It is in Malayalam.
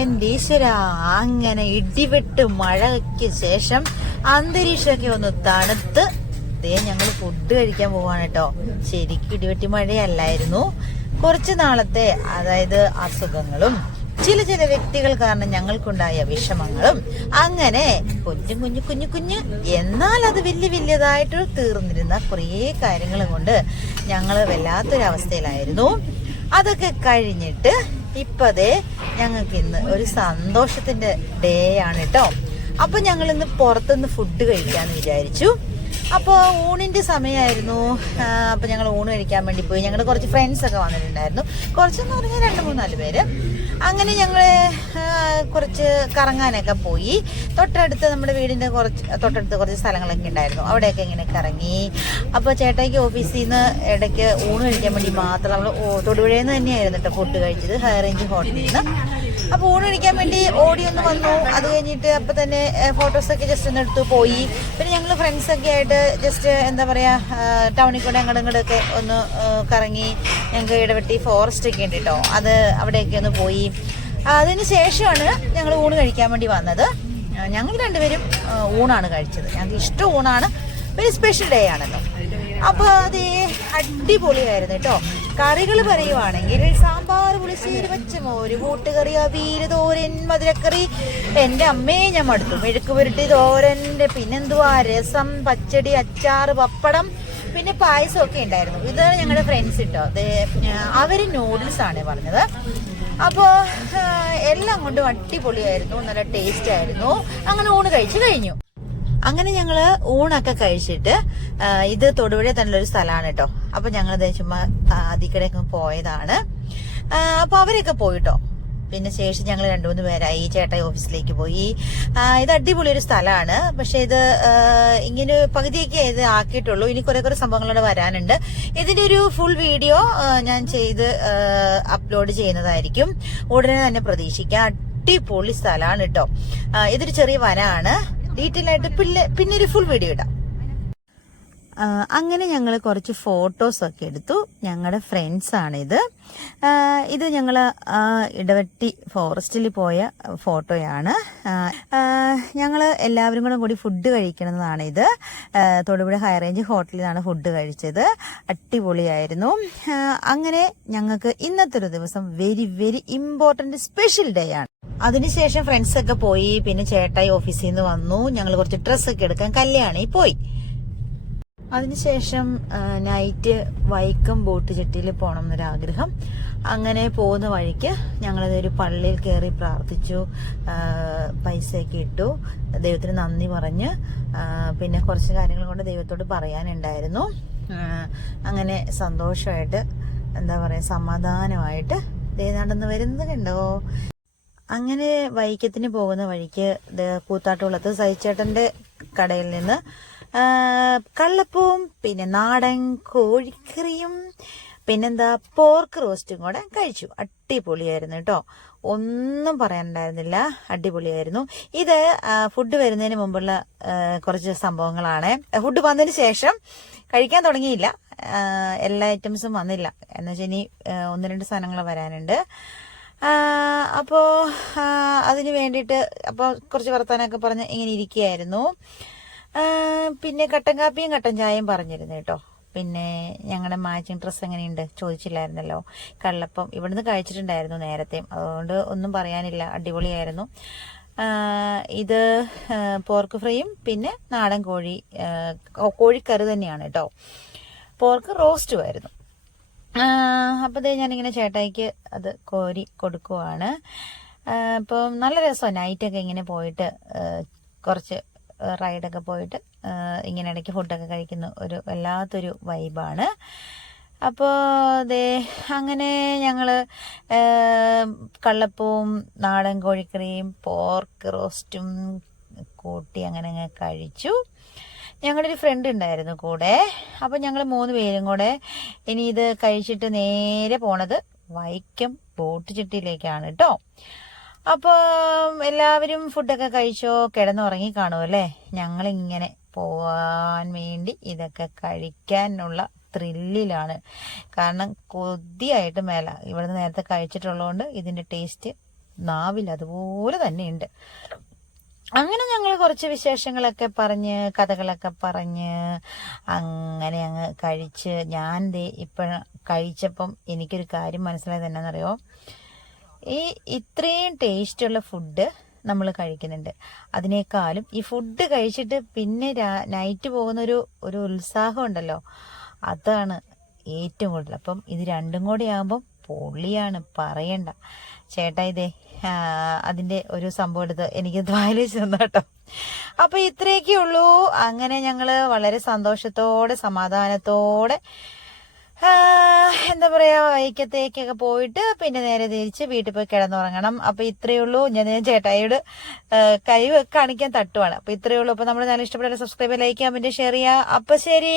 എന്റെ ഈശ്വര, അങ്ങനെ ഇടിവെട്ട് മഴയ്ക്ക് ശേഷം അന്തരീക്ഷമൊക്കെ ഒന്ന് തണുത്ത് ഞങ്ങൾ ഫുഡ് കഴിക്കാൻ പോവാണ് കേട്ടോ. ശരിക്കും ഇടിവെട്ടി മഴയല്ലായിരുന്നു. കുറച്ചു നാളത്തെ അതായത് അസുഖങ്ങളും ചില വ്യക്തികൾ കാരണം ഞങ്ങൾക്കുണ്ടായ വിഷമങ്ങളും അങ്ങനെ കുഞ്ഞു കുഞ്ഞു കുഞ്ഞു കുഞ്ഞ് എന്നാൽ അത് വലിയതായിട്ട് തീർന്നിരുന്ന കുറേ കാര്യങ്ങളും കൊണ്ട് ഞങ്ങൾ വല്ലാത്തൊരവസ്ഥയിലായിരുന്നു. അതൊക്കെ കഴിഞ്ഞിട്ട് ഇപ്പതേ ഞങ്ങൾക്ക് ഇന്ന് ഒരു സന്തോഷത്തിന്റെ ഡേ ആണ് കേട്ടോ. അപ്പൊ ഞങ്ങൾ ഇന്ന് പുറത്തുനിന്ന് ഫുഡ് കഴിക്കാന്ന് വിചാരിച്ചു. അപ്പോൾ ഊണിന്റെ സമയമായിരുന്നു. അപ്പൊ ഞങ്ങൾ ഊണ് കഴിക്കാൻ വേണ്ടി പോയി. ഞങ്ങൾ കുറച്ച് ഫ്രണ്ട്സ് ഒക്കെ വന്നിട്ടുണ്ടായിരുന്നു. കുറച്ചെന്ന് പറഞ്ഞാൽ 2-3-4 പേര്. അങ്ങനെ ഞങ്ങള് കുറച്ച് കറങ്ങാനൊക്കെ പോയി. തൊട്ടടുത്ത് നമ്മുടെ വീടിന്റെ തൊട്ടടുത്ത് കുറച്ച് സ്ഥലങ്ങളൊക്കെ ഉണ്ടായിരുന്നു. അവിടെയൊക്കെ ഇങ്ങനെ കറങ്ങി. അപ്പോൾ ചേട്ടായിക്ക് ഓഫീസിൽ നിന്ന് ഇടയ്ക്ക് ഊണ് കഴിക്കാൻ വേണ്ടി മാത്രം നമ്മൾ തൊടുപുഴയിൽ നിന്ന് തന്നെയായിരുന്നു കേട്ടോ ഫുഡ് കഴിച്ചത്, ഹൈ റേഞ്ച് ഹോട്ടലിൽ നിന്ന്. അപ്പോൾ ഊണ് കഴിക്കാൻ വേണ്ടി ഓടി ഒന്ന് വന്നു. അത് കഴിഞ്ഞിട്ട് അപ്പം തന്നെ ഫോട്ടോസൊക്കെ ജസ്റ്റ് ഒന്ന് എടുത്തു പോയി. പിന്നെ ഞങ്ങൾ ഫ്രണ്ട്സൊക്കെ ആയിട്ട് ജസ്റ്റ് എന്താ പറയുക ടൗണിൽ കൂടെ അങ്ങോട്ടൊക്കെ ഒന്ന് കറങ്ങി. ഞങ്ങൾക്ക് ഇടവെട്ടി ഫോറസ്റ്റ് ഒക്കെ ഉണ്ട് കേട്ടോ, അത് അവിടെയൊക്കെ ഒന്ന് പോയി. അതിന് ശേഷമാണ് ഞങ്ങൾ ഊണ് കഴിക്കാൻ വേണ്ടി വന്നത്. ഞങ്ങൾ രണ്ടുപേരും ഊണാണ് കഴിച്ചത്. ഞങ്ങൾക്ക് ഇഷ്ടം ഊണാണ്, ഒരു സ്പെഷ്യൽ ഡേ ആണല്ലോ. അപ്പോൾ അതേ അടിപൊളിയായിരുന്നു കേട്ടോ. കറികൾ പറയുവാണെങ്കിൽ സാമ്പാർ, പുളിശ്ശേരി, പച്ചമോര്, കൂട്ടുകറി, അവിയൽ, തോരൻ, മധുരക്കറി. എൻ്റെ അമ്മയെ ഞാൻ മടുത്തു. മെഴുക്ക് പുരട്ടി, തോരൻ്റെ, പിന്നെന്തുവാ രസം, പച്ചടി, അച്ചാറ്, പപ്പടം, പിന്നെ പായസമൊക്കെ ഉണ്ടായിരുന്നു. ഇതാണ് ഞങ്ങളുടെ ഫ്രണ്ട്സ് കേട്ടോ. അവര് നൂഡിൽസ് ആണ് പറഞ്ഞത്. അപ്പോൾ എല്ലാം കൊണ്ടും അടിപൊളിയായിരുന്നു, നല്ല ടേസ്റ്റ് ആയിരുന്നു. അങ്ങനെ ഊണ് കഴിച്ചു കഴിഞ്ഞു. അങ്ങനെ ഞങ്ങള് ഊണൊക്കെ കഴിച്ചിട്ട് ഇത് തൊടുപുഴ തന്നെ ഒരു സ്ഥലമാണ് കേട്ടോ. അപ്പൊ ഞങ്ങൾ ചുമ്മാ അതിക്കടെയൊക്കെ പോയതാണ്. അപ്പൊ അവരൊക്കെ പോയിട്ടോ. പിന്നെ ശേഷം ഞങ്ങൾ 2-3 പേരായി. ചേട്ടായി ഓഫീസിലേക്ക് പോയി. ഇത് അടിപൊളി ഒരു സ്ഥലമാണ്. പക്ഷെ ഇത് ഇങ്ങനെ പകുതിയൊക്കെ ഇത് ആക്കിയിട്ടുള്ളൂ. ഇനി കുറെ സംഭവങ്ങളോട് വരാനുണ്ട്. ഇതിന്റെ ഒരു ഫുൾ വീഡിയോ ഞാൻ ചെയ്ത് അപ്ലോഡ് ചെയ്യുന്നതായിരിക്കും. ഉടനെ തന്നെ പ്രതീക്ഷിക്കാം. അടിപൊളി സ്ഥലമാണ് കേട്ടോ. ഇതൊരു ചെറിയ വനമാണ്. ഡീറ്റെയിൽ ആയിട്ട് പിന്നെ ഒരു ഫുൾ വീഡിയോ ഇടാം. അങ്ങനെ ഞങ്ങൾ കുറച്ച് ഫോട്ടോസൊക്കെ എടുത്തു. ഞങ്ങളുടെ ഫ്രണ്ട്സാണിത്. ഇത് ഞങ്ങൾ ഇടവെട്ടി ഫോറസ്റ്റിൽ പോയ ഫോട്ടോയാണ്. ഞങ്ങൾ എല്ലാവരും കൂടി ഫുഡ് കഴിക്കണമെന്നാണ് ഇത്. തൊടുപുഴ ഹൈ റേഞ്ച് ഹോട്ടലിൽ നിന്നാണ് ഫുഡ് കഴിച്ചത്. അടിപൊളിയായിരുന്നു. അങ്ങനെ ഞങ്ങൾക്ക് ഇന്നത്തെ ഒരു ദിവസം വെരി ഇമ്പോർട്ടന്റ് സ്പെഷ്യൽ ഡേ ആണ്. അതിനുശേഷം ഫ്രണ്ട്സൊക്കെ പോയി. പിന്നെ ചേട്ടായി ഓഫീസിൽ നിന്ന് വന്നു. ഞങ്ങൾ കുറച്ച് ഡ്രസ്സൊക്കെ എടുക്കാൻ കല്യാണിൽ പോയി. അതിനുശേഷം നൈറ്റ് വൈക്കം ബോട്ട് ജെട്ടിയിൽ പോകണം എന്നൊരാഗ്രഹം. അങ്ങനെ പോകുന്ന വഴിക്ക് ഞങ്ങളതൊരു പള്ളിയിൽ കയറി പ്രാർത്ഥിച്ചു, പൈസയൊക്കെ ഇട്ടു, ദൈവത്തിന് നന്ദി പറഞ്ഞ് പിന്നെ കുറച്ച് കാര്യങ്ങൾ കൊണ്ട് ദൈവത്തോട് പറയാനുണ്ടായിരുന്നു. അങ്ങനെ സന്തോഷമായിട്ട് എന്താ പറയുക സമാധാനമായിട്ട് നടന്ന് വരുന്നത് കണ്ടോ. അങ്ങനെ വൈക്കത്തിന് പോകുന്ന വഴിക്ക് കൂത്താട്ടുകുളത്ത് സഹിച്ചേട്ടന്റെ കടയിൽ നിന്ന് കള്ളപ്പവും പിന്നെ നാടൻ കോഴിക്കറിയും പിന്നെന്താ പോർക്ക് റോസ്റ്റും കൂടെ കഴിച്ചു. അടിപൊളിയായിരുന്നു കേട്ടോ, ഒന്നും പറയാനുണ്ടായിരുന്നില്ല. അടിപൊളിയായിരുന്നു. ഇത് ഫുഡ് വരുന്നതിന് മുമ്പുള്ള കുറച്ച് സംഭവങ്ങളാണ്. ഫുഡ് വന്നതിന് ശേഷം കഴിക്കാൻ തുടങ്ങിയില്ല. എല്ലാ ഐറ്റംസും വന്നില്ല. എന്നുവെച്ചാൽ ഇനി 1-2 സാധനങ്ങൾ വരാനുണ്ട്. അപ്പോ അതിന് വേണ്ടിയിട്ട് അപ്പോൾ കുറച്ച് വർത്താനൊക്കെ പറഞ്ഞ് ഇങ്ങനെ ഇരിക്കുകയായിരുന്നു. പിന്നെ കട്ടൻ കാപ്പിയും കട്ടൻ ചായയും പറഞ്ഞിരുന്നു കേട്ടോ. പിന്നെ ഞങ്ങളുടെ മാച്ചിങ് ഡ്രസ്സ് എങ്ങനെയുണ്ട് ചോദിച്ചില്ലായിരുന്നല്ലോ. കള്ളപ്പം ഇവിടുന്ന് കഴിച്ചിട്ടുണ്ടായിരുന്നു നേരത്തെ, അതുകൊണ്ട് ഒന്നും പറയാനില്ല. അടിപൊളിയായിരുന്നു. ഇത് പോർക്ക് ഫ്രൈയും പിന്നെ നാടൻ കോഴിക്കറി തന്നെയാണ് കേട്ടോ. പോർക്ക് റോസ്റ്റുമായിരുന്നു. അപ്പോൾ ഞാനിങ്ങനെ ചേട്ടായിക്ക് അത് കോരി കൊടുക്കുവാണ്. അപ്പം നല്ല രസമാണ് നൈറ്റൊക്കെ ഇങ്ങനെ പോയിട്ട് കുറച്ച് റൈഡൊക്കെ പോയിട്ട് ഇങ്ങനെ ഇടയ്ക്ക് ഫുഡൊക്കെ കഴിക്കുന്ന ഒരു വല്ലാത്തൊരു വൈബാണ്. അപ്പോൾ അങ്ങനെ ഞങ്ങൾ കള്ളപ്പവും നാടൻ കോഴിക്കറിയും പോർക്ക് റോസ്റ്റും കൂട്ടി അങ്ങനെ കഴിച്ചു. ഞങ്ങളുടെ ഒരു ഫ്രണ്ട് ഉണ്ടായിരുന്നു കൂടെ. അപ്പം ഞങ്ങൾ 3 പേരും കൂടെ ഇനി ഇത് കഴിച്ചിട്ട് നേരെ പോണത് വൈക്കം ബോട്ട് ജെട്ടിയിലേക്കാണ് കേട്ടോ. അപ്പോൾ എല്ലാവരും ഫുഡൊക്കെ കഴിച്ചോ, കിടന്നുറങ്ങി കാണുമല്ലേ. ഞങ്ങളിങ്ങനെ പോവാൻ വേണ്ടി ഇതൊക്കെ കഴിക്കാനുള്ള ത്രില്ലിലാണ്. കാരണം കൊതിയായിട്ട് മേല ഇവിടുന്ന് നേരത്തെ കഴിച്ചിട്ടുള്ളതുകൊണ്ട് ഇതിൻ്റെ ടേസ്റ്റ് നാവിൽ അതുപോലെ തന്നെയുണ്ട്. അങ്ങനെ ഞങ്ങൾ കുറച്ച് വിശേഷങ്ങളൊക്കെ പറഞ്ഞ് കഥകളൊക്കെ പറഞ്ഞ് അങ്ങനെ അങ്ങ് കഴിച്ച് ഞാൻ ഇപ്പോഴും കഴിച്ചപ്പം എനിക്കൊരു കാര്യം മനസ്സിലായത് എന്നാണെന്നറിയോ, ഇത്രയും ടേസ്റ്റുള്ള ഫുഡ് നമ്മൾ കഴിക്കുന്നുണ്ട്. അതിനേക്കാളും ഈ ഫുഡ് കഴിച്ചിട്ട് പിന്നെ നൈറ്റ് പോകുന്നൊരു ഉത്സാഹം ഉണ്ടല്ലോ, അതാണ് ഏറ്റവും കൂടുതൽ. അപ്പം ഇത് രണ്ടും കൂടി ആകുമ്പം പൊള്ളിയാണ്, പറയണ്ട. ചേട്ടാ ഇതേ അതിൻ്റെ ഒരു സംഭവം എടുത്ത് എനിക്ക് വായിൽ വെച്ച് തന്നു കേട്ടോ. അപ്പം ഇത്രയൊക്കെ ഉള്ളൂ. അങ്ങനെ ഞങ്ങൾ വളരെ സന്തോഷത്തോടെ സമാധാനത്തോടെ എന്താ പറയാ വൈക്കത്തേക്കൊക്കെ പോയിട്ട് പിന്നെ നേരെ തിരിച്ച് വീട്ടിൽ പോയി കിടന്നുറങ്ങണം. അപ്പൊ ഇത്രയേ ഉള്ളൂ. ഞാൻ ചേട്ടായിയോട് കൈ കാണിക്കാൻ തട്ടുവാണ്. അപ്പൊ ഇത്രയേ ഉള്ളൂ. അപ്പൊ നമ്മുടെ ചാനൽ ഇഷ്ടപ്പെട്ടാൽ സബ്സ്ക്രൈബ്, ലൈക്ക്, കമന്റ്, ഷെയർ ചെയ്യുക. അപ്പൊ ശരി.